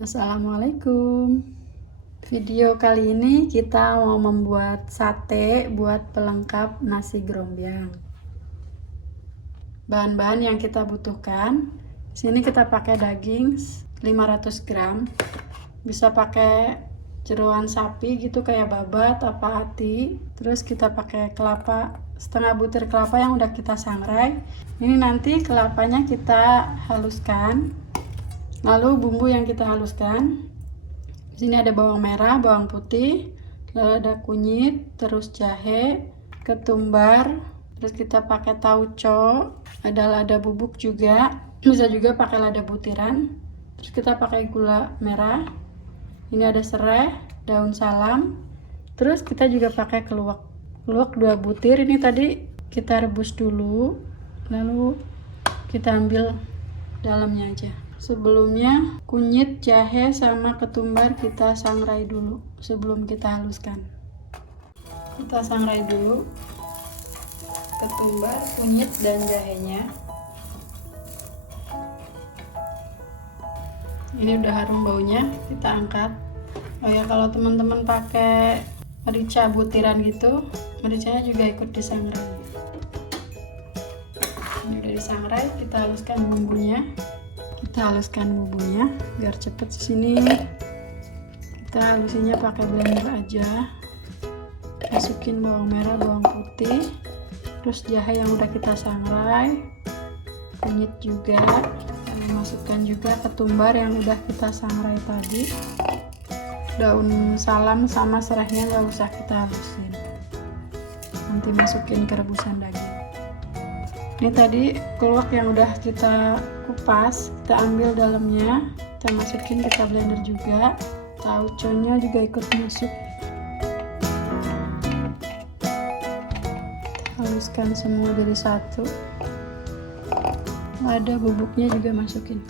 Assalamualaikum. Video kali ini kita mau membuat sate buat pelengkap nasi grombyang. Bahan-bahan yang kita butuhkan, sini kita pakai daging 500 gram. Bisa pakai jeroan sapi gitu kayak babat apa hati. Terus kita pakai kelapa, setengah butir kelapa yang udah kita sangrai. Ini nanti kelapanya kita haluskan. Lalu bumbu yang kita haluskan, di sini ada bawang merah, bawang putih, lalu ada kunyit, terus jahe, ketumbar, terus kita pakai tauco, ada lada bubuk juga, bisa juga pakai lada butiran, terus kita pakai gula merah, ini ada serai, daun salam, terus kita juga pakai keluak 2 butir. Ini tadi kita rebus dulu, lalu kita ambil dalamnya aja. Sebelumnya kunyit, jahe, sama ketumbar kita sangrai dulu sebelum kita haluskan. Kita sangrai dulu ketumbar, kunyit, dan jahenya. Ini udah harum baunya, kita angkat. Oh ya, kalau teman-teman pakai merica butiran gitu, mericanya juga ikut disangrai. Ini udah disangrai, kita haluskan bumbunya. Kita haluskan bumbunya biar cepet. Sini kita halusinnya pakai blender aja. Masukin bawang merah, bawang putih, terus jahe yang udah kita sangrai, kunyit juga, masukkan juga ketumbar yang udah kita sangrai tadi, daun salam sama serainya nggak usah kita halusin, nanti masukin ke rebusan daging. Ini tadi keluak yang udah kita kupas, kita ambil dalamnya, kita masukin, kita blender juga. Tauconya juga ikut masuk. Kita haluskan semua jadi satu. Ada bubuknya juga masukin.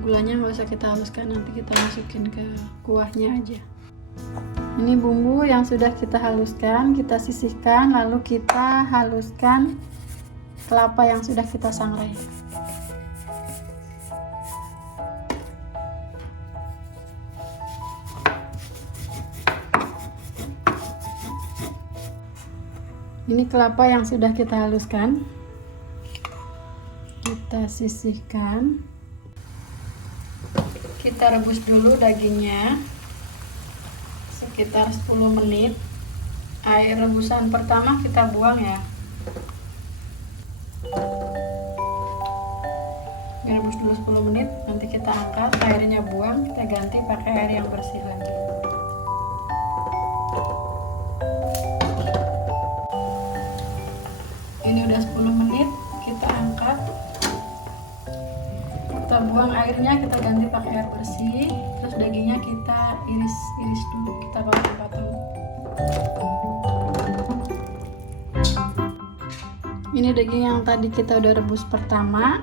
Gulanya nggak usah kita haluskan, nanti kita masukin ke kuahnya aja. Ini bumbu yang sudah kita haluskan, kita sisihkan, lalu kita haluskan kelapa yang sudah kita sangrai. Ini kelapa yang sudah kita haluskan, kita sisihkan. Kita rebus dulu dagingnya sekitar 10 menit. Air rebusan pertama kita buang ya. Direbus dulu 10 menit, nanti kita angkat, airnya buang, kita ganti pakai air yang bersih lagi. Ini udah 10 menit, kita angkat, kita buang airnya, kita ganti pakai air bersih. Terus dagingnya kita iris dulu, kita potong-potong. Ini daging yang tadi kita udah rebus pertama,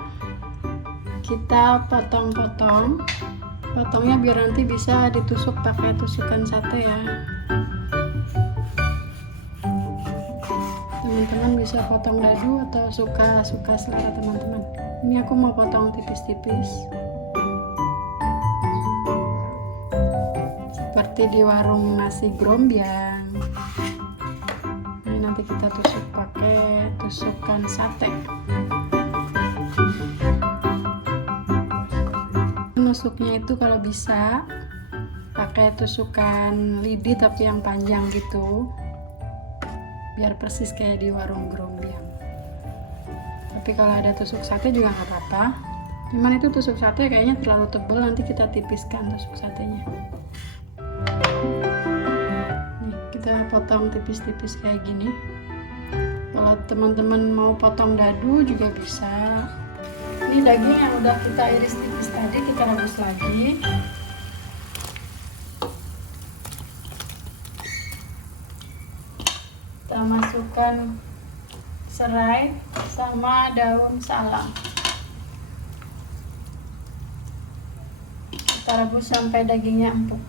kita potong-potong. Potongnya biar nanti bisa ditusuk pakai tusukan sate ya. Teman-teman bisa potong dadu atau suka selera teman-teman. Ini aku mau potong tipis-tipis, seperti di warung nasi grombyang. Ini nanti kita tusuk pakai tusukan sate. Nusuknya itu kalau bisa pakai tusukan lidi tapi yang panjang gitu, biar persis kayak di warung grombyang. Tapi kalau ada tusuk sate juga nggak apa-apa, cuman itu tusuk sate kayaknya terlalu tebal, nanti kita tipiskan tusuk satenya. Nih, kita potong tipis-tipis kayak gini. Kalau teman-teman mau potong dadu juga bisa. Ini daging yang udah kita iris tipis tadi kita rebus lagi. Kita masukkan serai sama daun salam. Kita rebus sampai dagingnya empuk.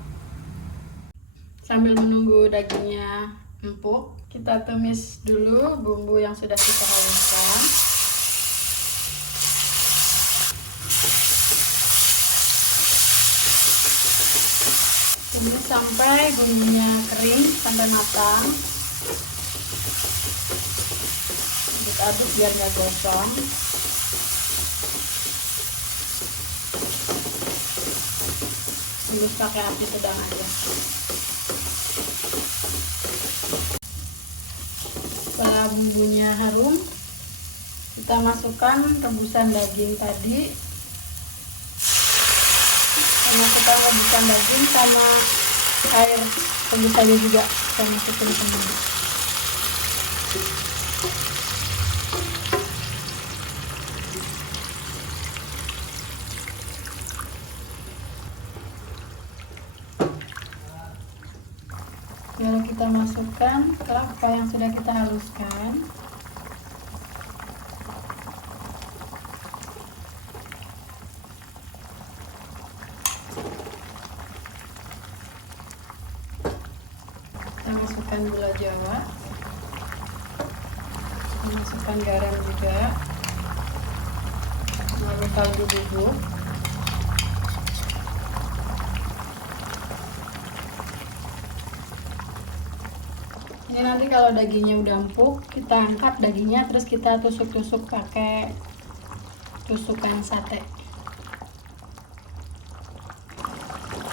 Sambil menunggu dagingnya empuk, kita tumis dulu bumbu yang sudah kita haluskan. Ini sampai bumbunya kering, sampai matang. Aduk biar nggak gosong. Terus pakai api sedang aja. Setelah bumbunya harum, kita masukkan rebusan daging tadi. Masukkan rebusan daging sama air rebusannya juga saya masukin semua. Lalu kita masukkan kelapa yang sudah kita haluskan. Kita masukkan gula jawa. Kita masukkan garam juga. Lalu kaldu bubuk. Ini nanti kalau dagingnya udah empuk, kita angkat dagingnya, terus kita tusuk-tusuk pakai tusukan sate.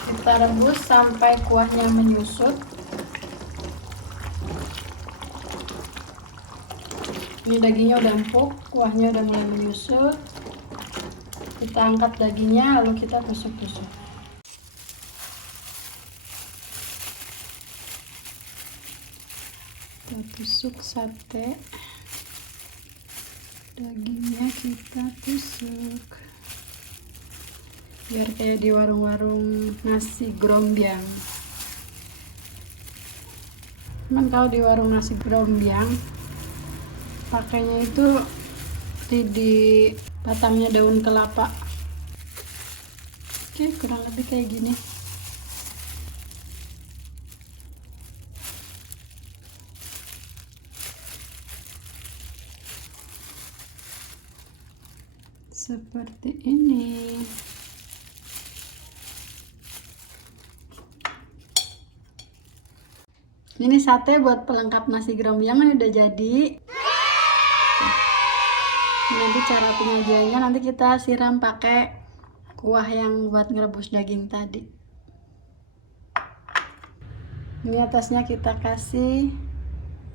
Kita rebus sampai kuahnya menyusut. Ini dagingnya udah empuk, kuahnya udah mulai menyusut. Kita angkat dagingnya, lalu kita tusuk-tusuk. Kita tusuk sate, dagingnya kita tusuk biar kayak di warung-warung nasi grombyang. Cuman kalau di warung nasi grombyang pakainya itu di batangnya daun kelapa. Oke, kurang lebih kayak gini. Seperti ini. Ini sate buat pelengkap nasi grombyang udah jadi. Nanti cara penyajiannya nanti kita siram pakai kuah yang buat ngerebus daging tadi. Ini atasnya kita kasih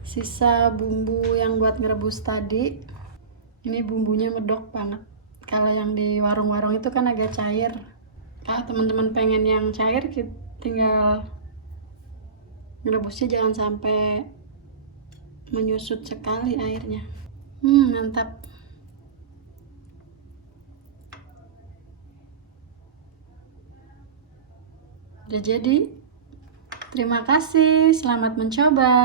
sisa bumbu yang buat ngerebus tadi. Ini bumbunya medok banget. Kalau yang di warung-warung itu kan agak cair. Kalau teman-teman pengen yang cair, tinggal ngerebusnya jangan sampai menyusut sekali airnya. Mantap. Udah jadi. Terima kasih, selamat mencoba.